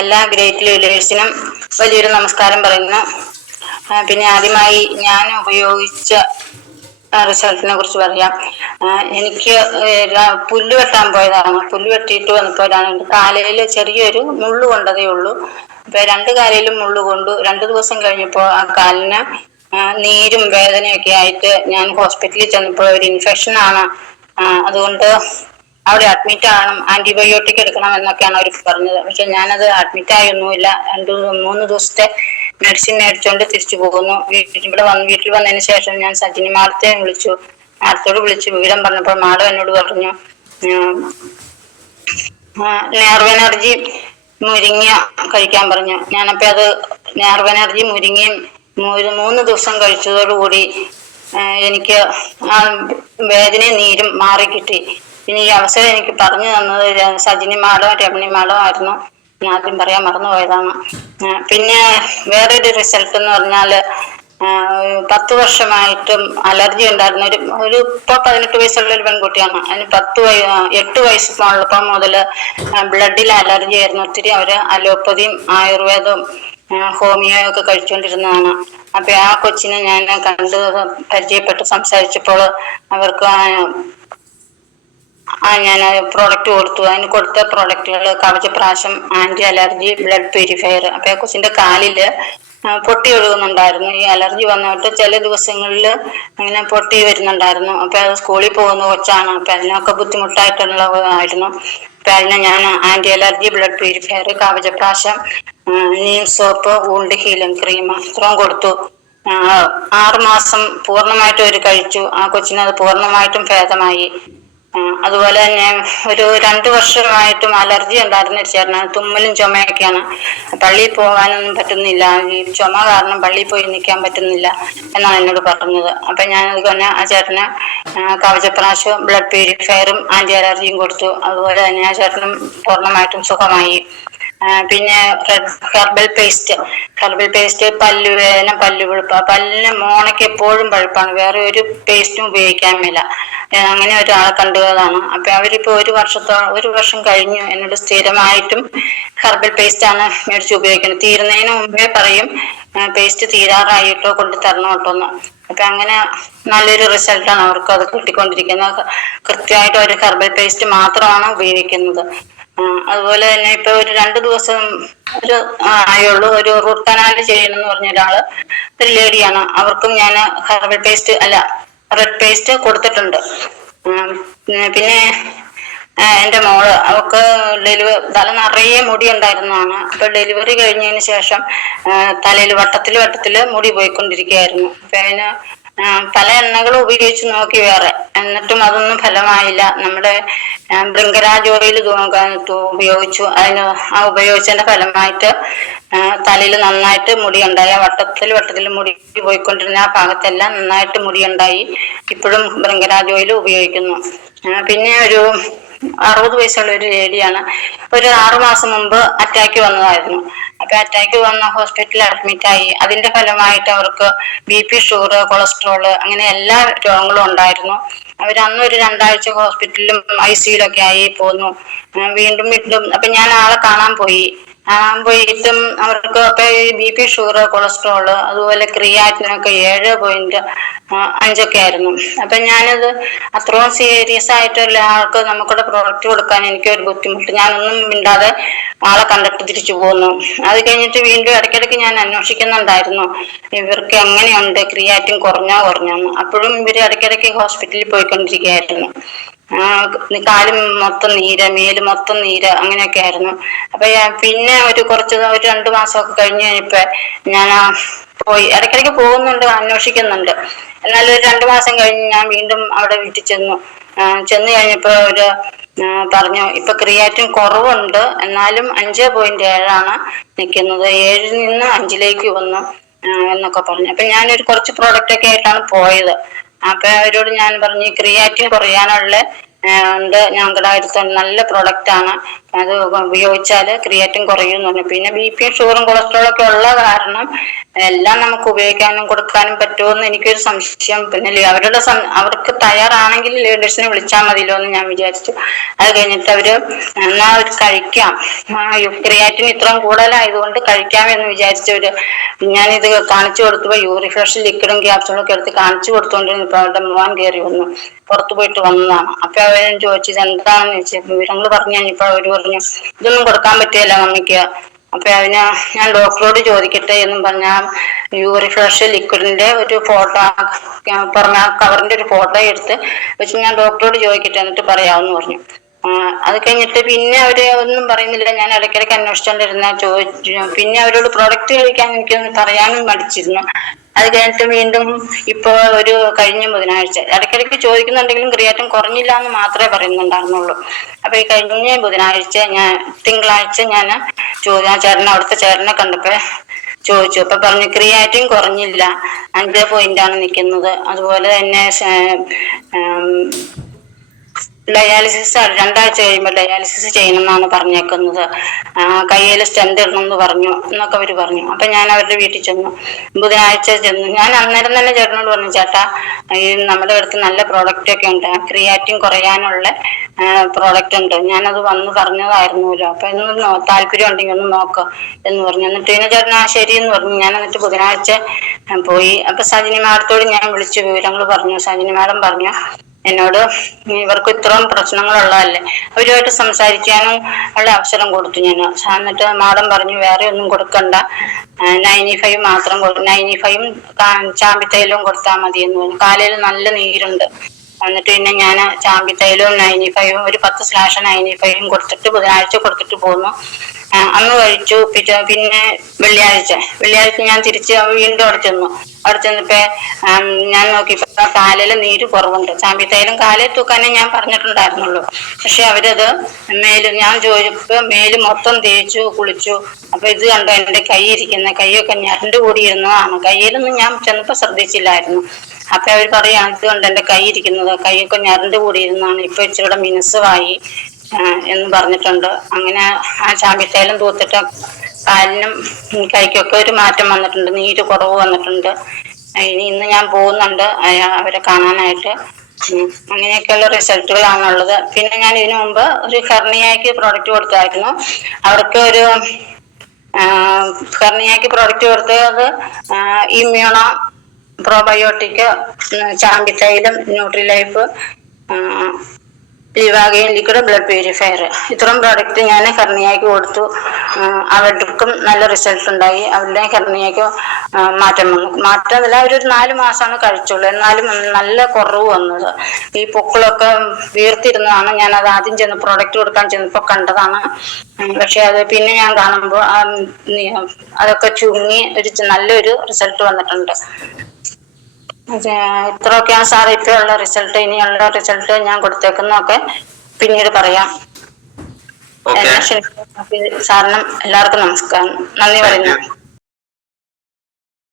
എല്ലാ ഗ്രേറ്റ് ലീഡേഴ്സിനും വലിയൊരു നമസ്കാരം പറയുന്നു. പിന്നെ ആദ്യമായി ഞാൻ ഉപയോഗിച്ച റിസൾട്ടിനെ കുറിച്ച് പറയാം. എനിക്ക് പുല്ല് വെട്ടാൻ പോയതാണ്. പുല്ല് വെട്ടിയിട്ട് വന്നപ്പോഴാണ് കാലയിൽ ചെറിയൊരു മുള്ളു കൊണ്ടതേ ഉള്ളൂ. അപ്പൊ രണ്ട് കാലയിലും മുള്ളു കൊണ്ടു. രണ്ടു ദിവസം കഴിഞ്ഞപ്പോൾ ആ കാലിന് നീരും വേദനയൊക്കെ ആയിട്ട് ഞാൻ ഹോസ്പിറ്റലിൽ ചെന്നപ്പോൾ ഒരു ഇൻഫെക്ഷൻ ആണ്. അതുകൊണ്ട് അവിടെ അഡ്മിറ്റ് ആവണം ആന്റിബയോട്ടിക് എടുക്കണം എന്നൊക്കെയാണ് അവർ പറഞ്ഞത്. പക്ഷെ ഞാനത് അഡ്മിറ്റ് ആയൊന്നുമില്ല. രണ്ട് മൂന്ന് ദിവസത്തെ മെഡിസിൻ മേടിച്ചുകൊണ്ട് തിരിച്ചു പോകുന്നു. ഇവിടെ വന്ന് വീട്ടിൽ വന്നതിന് ശേഷം ഞാൻ സജിനി മാഡത്തെ വിളിച്ചു. മാഡത്തോട് വിളിച്ചു വിവരം പറഞ്ഞപ്പോൾ മാഡം എന്നോട് പറഞ്ഞു നെർവ് എനർജി മുരിങ്ങ കഴിക്കാൻ പറഞ്ഞു. ഞാനപ്പോ അത് നേർവ് എനർജി മുരിങ്ങയും മൂന്ന് ദിവസം കഴിച്ചതോടുകൂടി എനിക്ക് വേദനയും നീരും മാറി പിന്നെ ഈ അവസരം എനിക്ക് പറഞ്ഞു തന്നത് സജിനിമാളോ സജിനി മാഡം രമണി മാഡം ആയിരുന്നു. ഞാൻ ആദ്യം പറയാൻ മറന്നുപോയതാണ് പിന്നെ വേറൊരു റിസൾട്ട് എന്ന് പറഞ്ഞാൽ ആ, പത്ത് വർഷമായിട്ടും അലർജി ഉണ്ടായിരുന്ന. ഒരു ഒരു ഇപ്പൊ പതിനെട്ട് വയസ്സുള്ള ഒരു പെൺകുട്ടിയാണ്. അതിന് പത്ത് വയ എട്ട് വയസ്സ് ഉള്ളപ്പം മുതൽ ബ്ലഡിൽ അലർജി ആയിരുന്നു. ഒത്തിരി അവർ അലോപ്പതിയും ആയുർവേദവും ഹോമിയോയും ഒക്കെ കഴിച്ചുകൊണ്ടിരുന്നതാണ്. അപ്പൊ ആ കൊച്ചിനെ ഞാൻ കണ്ട് പരിചയപ്പെട്ട്. സംസാരിച്ചപ്പോൾ അവർക്ക് ആ ഞാൻ പ്രോഡക്റ്റ് കൊടുത്തു. അതിന് കൊടുത്ത പ്രോഡക്റ്റുകൾ കവചപ്രാശം ആന്റി അലർജി ബ്ലഡ് പ്യൂരിഫയർ അപ്പൊ കൊച്ചിന്റെ കാലിൽ പൊട്ടി ഒഴുകുന്നുണ്ടായിരുന്നു. ഈ അലർജി വന്നിട്ട് ചില ദിവസങ്ങളിൽ ഇങ്ങനെ പൊട്ടി വരുന്നുണ്ടായിരുന്നു. അപ്പൊ അത് സ്കൂളിൽ പോകുന്ന കൊച്ചാണ്. അപ്പൊ അതിനൊക്കെ ബുദ്ധിമുട്ടായിട്ടുള്ളതായിരുന്നു അപ്പൊ അതിനെ ഞാൻ anti allergy blood purifier കവചപ്രാശം neem soap wound healing cream ഇത്രയും കൊടുത്തു. ആറുമാസം ആറ് മാസം പൂർണമായിട്ടും അവർ കഴിച്ചു. ആ കൊച്ചിന് അത് പൂർണമായിട്ടും ഭേദമായി. അതുപോലെ തന്നെ ഒരു രണ്ടു വർഷമായിട്ടും അലർജി ഉണ്ടായിരുന്ന ഒരു ചേട്ടനാണ്. തുമ്മലും ചുമയൊക്കെയാണ്. പള്ളിയിൽ പോകാനൊന്നും പറ്റുന്നില്ല. ഈ ചുമ കാരണം പള്ളിയിൽ പോയി നിൽക്കാൻ പറ്റുന്നില്ല എന്നാണ് എന്നോട് പറഞ്ഞത്. അപ്പൊ ഞാൻ അതുപോലെ ആ ചേട്ടന് കവചപ്രാശവും ബ്ലഡ് പ്യൂരിഫയറും ആന്റി അലർജിയും കൊടുത്തു. അതുപോലെ തന്നെ ആ ചേട്ടനും പൂർണമായിട്ടും സുഖമായി. പിന്നെ ഹെർബൽ പേസ്റ്റ് ഹെർബൽ പേസ്റ്റ് പല്ലുവേദന പല്ല് പഴുപ്പ്. പല്ലിന് മോണയ്ക്ക് എപ്പോഴും പഴുപ്പാണ്. വേറെ ഒരു പേസ്റ്റും ഉപയോഗിക്കാൻ അങ്ങനെ ഒരാളെ കണ്ടുപോയതാണ് അപ്പൊ അവരിപ്പോ ഒരു വർഷത്തോളം ഒരു വർഷം കഴിഞ്ഞു. എന്നോട് സ്ഥിരമായിട്ടും ഹെർബൽ പേസ്റ്റ് ആണ് മേടിച്ച് ഉപയോഗിക്കുന്നത്. തീരുന്നതിന് മുമ്പേ പറയും പേസ്റ്റ് തീരാറായിട്ടോ കൊണ്ട് തരണം കേട്ടോ എന്ന്. അപ്പൊ അങ്ങനെ നല്ലൊരു റിസൾട്ടാണ് അവർക്ക് അത് കിട്ടിക്കൊണ്ടിരിക്കുന്നത്. കൃത്യമായിട്ട് ഒരു ഹെർബൽ പേസ്റ്റ് മാത്രമാണ് ഉപയോഗിക്കുന്നത്. അതുപോലെ തന്നെ ഇപ്പൊ ഒരു രണ്ടു ദിവസം ഒരു ആയുള്ളൂ. ഒരു റൂട്ട് കനാൽ ചെയ്യണം എന്ന് പറഞ്ഞ ഒരാൾ ഒരു ലേഡിയാണ് അവർക്കും ഞാൻ ഹെർബൽ പേസ്റ്റ് അല്ല റെഡ് പേസ്റ്റ് കൊടുത്തിട്ടുണ്ട്. പിന്നെ എന്റെ മോൾ അവൾക്ക് ഡെലിവറി തല നിറയെ മുടി ഉണ്ടായിരുന്നതാണ്. അപ്പൊ ഡെലിവറി കഴിഞ്ഞതിന് ശേഷം തലയിൽ വട്ടത്തിൽ വട്ടത്തിൽ മുടി പോയിക്കൊണ്ടിരിക്കുകയായിരുന്നു. അപ്പൊ അതിന് പല എണ്ണകളും ഉപയോഗിച്ച് നോക്കി വേറെ. എന്നിട്ടും അതൊന്നും ഫലമായില്ല. നമ്മുടെ ബൃങ്കരാജ് ഓയിൽ ഉപയോഗിച്ചു. അതിന് ആ ഉപയോഗിച്ചതിന്റെ ഫലമായിട്ട് തലയിൽ നന്നായിട്ട് മുടി ഉണ്ടായി വട്ടത്തിൽ വട്ടത്തിൽ മുടി പോയിക്കൊണ്ടിരുന്ന ആ ഭാഗത്തെല്ലാം നന്നായിട്ട് മുടി ഉണ്ടായി ഇപ്പോഴും ബൃങ്കരാജ് ഓയിൽ ഉപയോഗിക്കുന്നു പിന്നെ ഒരു അറുപത് വയസ്സുള്ള ഒരു ലേഡിയാണ്. ഒരു ആറു മാസം മുമ്പ് അറ്റാക്ക് വന്നതായിരുന്നു. അപ്പൊ അറ്റാക്ക് വന്ന ഹോസ്പിറ്റലിൽ അഡ്മിറ്റ് ആയി. അതിന്റെ ഫലമായിട്ട് അവർക്ക് ബി പി ഷുഗർ കൊളസ്ട്രോൾ അങ്ങനെ എല്ലാ രോഗങ്ങളും ഉണ്ടായിരുന്നു. അവർ അന്ന് ഒരു രണ്ടാഴ്ച ഹോസ്പിറ്റലിലും ഐ സിയിലൊക്കെ ആയി പോന്നു. വീണ്ടും വീണ്ടും അപ്പൊ ഞാൻ ആളെ കാണാൻ പോയി. കാണാൻ പോയിട്ടും അവർക്ക് അപ്പൊ ബി പി ഷുഗർ കൊളസ്ട്രോൾ അതുപോലെ ക്രിയാറ്റിനൊക്കെ ഏഴ് പോയിന്റ് അഞ്ചൊക്കെ ആയിരുന്നു. അപ്പൊ ഞാനത് അത്രയും സീരിയസ് ആയിട്ടുള്ള ആൾക്ക് നമുക്കിവിടെ പ്രോഡക്റ്റ് കൊടുക്കാൻ എനിക്ക് ഒരു ബുദ്ധിമുട്ട്. ഞാനൊന്നും മിണ്ടാതെ ആളെ കണ്ടിട്ട് തിരിച്ചു പോന്നു. അത് കഴിഞ്ഞിട്ട് വീണ്ടും ഇടയ്ക്കിടയ്ക്ക് ഞാൻ അന്വേഷിക്കുന്നുണ്ടായിരുന്നു. ഇവർക്ക് എങ്ങനെയുണ്ട്? ക്രിയാറ്റിൻ കുറഞ്ഞോ കുറഞ്ഞോന്ന്. അപ്പോഴും ഇവർ ഇടയ്ക്കിടയ്ക്ക് ഹോസ്പിറ്റലിൽ പോയിക്കൊണ്ടിരിക്കുകയായിരുന്നു. കാലും മൊത്തം നീര് മേൽ മൊത്തം നീര് അങ്ങനെയൊക്കെ ആയിരുന്നു. അപ്പൊ പിന്നെ ഒരു കുറച്ച് ഒരു രണ്ടു മാസമൊക്കെ കഴിഞ്ഞ് കഴിഞ്ഞപ്പോ ഞാൻ പോയി ഇടയ്ക്കിടയ്ക്ക് പോകുന്നുണ്ട് അന്വേഷിക്കുന്നുണ്ട്. എന്നാലും ഒരു രണ്ടു മാസം കഴിഞ്ഞ് ഞാൻ വീണ്ടും അവിടെ വീട്ടിൽ ചെന്നു. ചെന്നു കഴിഞ്ഞപ്പോ ഒരു പറഞ്ഞു ഇപ്പൊ ക്രിയാറ്റിൻ കുറവുണ്ട്. എന്നാലും അഞ്ച് പോയിന്റ് ഏഴാണ് നിൽക്കുന്നത്. ഏഴിൽ നിന്ന് അഞ്ചിലേക്ക് വന്നു എന്നൊക്കെ പറഞ്ഞു. അപ്പൊ ഞാനൊരു കുറച്ച് പ്രോഡക്റ്റ് ഒക്കെ ആയിട്ടാണ് പോയത്. അപ്പൊ അവരോട് ഞാൻ പറഞ്ഞു ക്രിയാറ്റിൻ കുറയാനുള്ള ഉണ്ട്. ഞങ്ങളുടെ അടുത്ത് നല്ല പ്രൊഡക്റ്റ് ആണ്. അത് ഉപയോഗിച്ചാൽ ക്രിയേറ്റിൻ കുറയും എന്ന് പറഞ്ഞു. പിന്നെ ബി പിയും ഷുഗറും കൊളസ്ട്രോളും ഒക്കെ ഉള്ള കാരണം എല്ലാം നമുക്ക് ഉപയോഗിക്കാനും കൊടുക്കാനും പറ്റുമെന്ന് എനിക്കൊരു സംശയം. പിന്നെ അവരുടെ അവർക്ക് തയ്യാറാണെങ്കിൽ ലേഡേഴ്സിനെ വിളിച്ചാൽ മതിയല്ലോ എന്ന് ഞാൻ വിചാരിച്ചു. അത് കഴിഞ്ഞിട്ട് അവർ എന്നാ അവർ കഴിക്കാം. ക്രിയാറ്റിൻ ഇത്രയും കൂടുതലായതുകൊണ്ട് കഴിക്കാം എന്ന് വിചാരിച്ചവര് ഞാനിത് കാണിച്ചു കൊടുത്തപ്പോ യൂറിഫ്രഷ് ലിക്വിഡും ക്യാപ്സുളും ഒക്കെ എടുത്ത് കാണിച്ചു കൊടുത്തോണ്ടിരുന്നപ്പോ അവരുടെ മോൻ കയറി വന്നു. പുറത്തു പോയിട്ട് വന്നതാണ്. അപ്പൊ അവരും ചോദിച്ചത് എന്താണെന്ന് ചോദിച്ചു? വിവരങ്ങൾ പറഞ്ഞു കഴിഞ്ഞപ്പോ അവർ പറഞ്ഞു ഇതൊന്നും കൊടുക്കാൻ പറ്റിയല്ല മമ്മിക്ക്. അപ്പൊ അതിന് ഞാൻ ഡോക്ടറോട് ചോദിക്കട്ടെ എന്നും പറഞ്ഞ യൂറിഫ്ലഷ് ലിക്വിഡിന്റെ ഒരു ഫോട്ടോ പറഞ്ഞ കവറിന്റെ ഒരു ഫോട്ടോ എടുത്ത് വെച്ച് ഞാൻ ഡോക്ടറോട് ചോദിക്കട്ടെ എന്നിട്ട് പറയാമെന്ന് പറഞ്ഞു. അത് കഴിഞ്ഞിട്ട് പിന്നെ അവർ ഒന്നും പറയുന്നില്ല. ഞാൻ ഇടയ്ക്കിടയ്ക്ക് അന്വേഷിച്ചോണ്ടിരുന്ന ചോദിച്ചു പിന്നെ അവരോട് പ്രൊഡക്റ്റ് കഴിക്കാൻ എനിക്കൊന്ന് പറയാനും മടിച്ചിരുന്നു. അത് കഴിഞ്ഞിട്ട് വീണ്ടും ഇപ്പൊ ഒരു കഴിഞ്ഞ ബുധനാഴ്ച. ഇടയ്ക്കിടയ്ക്ക് ചോദിക്കുന്നുണ്ടെങ്കിലും ക്രിയാറ്റം കുറഞ്ഞില്ല എന്ന് മാത്രമേ പറയുന്നുണ്ടായിരുന്നുള്ളൂ. അപ്പൊ ഈ കഴിഞ്ഞ ബുധനാഴ്ച ഞാൻ തിങ്കളാഴ്ച ഞാൻ ചോദ്യ ചേട്ടനെ അവിടുത്തെ ചേട്ടനെ കണ്ടപ്പോ ചോദിച്ചു. അപ്പൊ പറഞ്ഞു ക്രിയാറ്റിൻ കുറഞ്ഞില്ല. അഞ്ച് പോയിന്റ് ആണ് നിൽക്കുന്നത് അതുപോലെ തന്നെ ഡയാലിസിസ് രണ്ടാഴ്ച കഴിയുമ്പോൾ ഡയാലിസിസ് ചെയ്യണം ചെയ്യണമെന്നാണ് പറഞ്ഞേക്കുന്നത്. കയ്യിൽ സ്റ്റെൻഡ് ഇടണം എന്ന് പറഞ്ഞു എന്നൊക്കെ അവർ പറഞ്ഞു. അപ്പൊ ഞാൻ അവരുടെ വീട്ടിൽ ചെന്നു. ബുധനാഴ്ച ചെന്നു. ഞാൻ അന്നേരം തന്നെ ചേട്ടനോട് പറഞ്ഞു ചേട്ടാ ഈ നമ്മുടെ അടുത്ത് നല്ല പ്രോഡക്റ്റ് ഒക്കെ ഉണ്ട്. ക്രിയാറ്റിൻ കുറയാനുള്ള പ്രോഡക്റ്റ് ഉണ്ട്. ഞാനത് വന്ന് പറഞ്ഞതായിരുന്നല്ലോ. അപ്പൊ ഇന്ന് താല്പര്യം ഉണ്ടെങ്കിൽ ഒന്ന് നോക്ക് എന്ന് പറഞ്ഞു. എന്നിട്ട് ഇതിനെ ചേട്ടൻ ആ ശരി എന്ന് പറഞ്ഞു. ഞാൻ എന്നിട്ട് ബുധനാഴ്ച പോയി. അപ്പൊ സജിനി മാഡത്തോട് ഞാൻ വിളിച്ചു വിവരങ്ങൾ പറഞ്ഞു. സജിനി മാഡം പറഞ്ഞു എന്നോട് ഇവർക്ക് ഇത്രയും പ്രശ്നങ്ങളുള്ളതല്ലേ? അവരുമായിട്ട് സംസാരിക്കാനും ഉള്ള അവസരം കൊടുത്തു ഞാൻ. എന്നിട്ട് മാഡം പറഞ്ഞു വേറെ ഒന്നും കൊടുക്കണ്ട. നയന്റി ഫൈവ് മാത്രം നയന്റി ഫൈവും ചാമ്പിത്തൈലവും കൊടുത്താൽ മതി എന്ന് പറഞ്ഞു. കാലയിൽ നല്ല നീരുണ്ട്. എന്നിട്ട് പിന്നെ ഞാൻ ചാമ്പിത്തൈലവും നയന്റി ഫൈവും ഒരു പത്ത് സ്ലാഷ് നയന്റി ഫൈവും കൊടുത്തിട്ട് ബുധനാഴ്ച കൊടുത്തിട്ട് പോന്നു. അന്ന് കഴിച്ചു പിറ്റേ പിന്നെ വെള്ളിയാഴ്ച. വെള്ളിയാഴ്ച ഞാൻ തിരിച്ച് വീണ്ടും അവിടെ ചെന്നു. അവിടെ ചെന്നപ്പോ ഞാൻ നോക്കിയപ്പോ കാലിൽ നീര് കുറവുണ്ട്. ചാമ്പിത്തൈലും കാലിൽ തൂക്കാനേ ഞാൻ പറഞ്ഞിട്ടുണ്ടായിരുന്നുള്ളൂ. പക്ഷെ അവരത് മേൽ ഞാൻ ചോദിച്ചപ്പോ മേൽ മൊത്തം തേച്ചു കുളിച്ചു. അപ്പൊ ഇത് കണ്ടോ എന്റെ കൈ ഇരിക്കുന്ന. കൈയൊക്കെ ഞരണ്ട് കൂടിയിരുന്നതാണ് കയ്യിലൊന്നും ഞാൻ ചെന്നപ്പോ ശ്രദ്ധിച്ചില്ലായിരുന്നു. അപ്പൊ അവർ പറയാം ഇത് കണ്ട് എന്റെ കൈ ഇരിക്കുന്നത്. കൈയൊക്കെ ഞരണ്ട് കൂടിയിരുന്നാണ്. ഇപ്പൊ ഇച്ചിരി മിനുസമായി എന്ന് പറഞ്ഞിട്ടുണ്ട്. അങ്ങനെ ആ ചാമ്പിത്തേലും തൂത്തിട്ട് കാലിനും കൈക്കൊക്കെ ഒരു മാറ്റം വന്നിട്ടുണ്ട്. നീര് കുറവ് വന്നിട്ടുണ്ട്. ഇനി ഇന്ന് ഞാൻ പോകുന്നുണ്ട്. അവരെ കാണാനായിട്ട്. അങ്ങനെയൊക്കെയുള്ള റിസൾട്ടുകളാണുള്ളത്. പിന്നെ ഞാൻ ഇതിനു മുമ്പ് ഒരു ഹെർണിയാക്ക് പ്രോഡക്റ്റ് കൊടുത്തായിരുന്നു. അവർക്ക് ഒരു ഹെർണിയാക്ക് പ്രോഡക്റ്റ് കൊടുത്തത് ഇമ്മ്യൂണോ പ്രോബയോട്ടിക് ചാമ്പിത്തൈലം ന്യൂട്രി ലൈഫ് ലിവാഗയും ലിക്വിഡ് ബ്ലഡ് പ്യൂരിഫയർ. ഇത്രയും പ്രോഡക്റ്റ് ഞാൻ ഹെർണിയാക്ക് കൊടുത്തു. അവർക്കും നല്ല റിസൾട്ട് ഉണ്ടായി. അവരുടെ ഹെർണിയാക്ക് ആ, മാറ്റം വന്നു. മാറ്റമില്ല ഒരു നാല് മാസമാണ് കഴിച്ചുള്ളൂ. എന്നാലും നല്ല കുറവ് വന്നത്. ഈ പൊക്കിളൊക്കെ വീർത്തിരുന്നതാണ്. ഞാൻ അത് ആദ്യം ചെന്ന് പ്രോഡക്റ്റ് കൊടുക്കാൻ ചെന്നപ്പോൾ കണ്ടതാണ്. പക്ഷെ അത് പിന്നെ ഞാൻ കാണുമ്പോൾ അതൊക്കെ ചുങ്ങി ഒരു നല്ലൊരു റിസൾട്ട് വന്നിട്ടുണ്ട്. ഇത്രയൊക്കെയാണ് സാർ ഇപ്പോഴുള്ള റിസൾട്ട് ഇനിയുള്ള റിസൾട്ട് ഞാൻ കൊടുത്തേക്കുന്നൊക്കെ പിന്നീട് പറയാം. സാറിനും എല്ലാവർക്കും നമസ്കാരം. നന്ദി പറയുന്നു.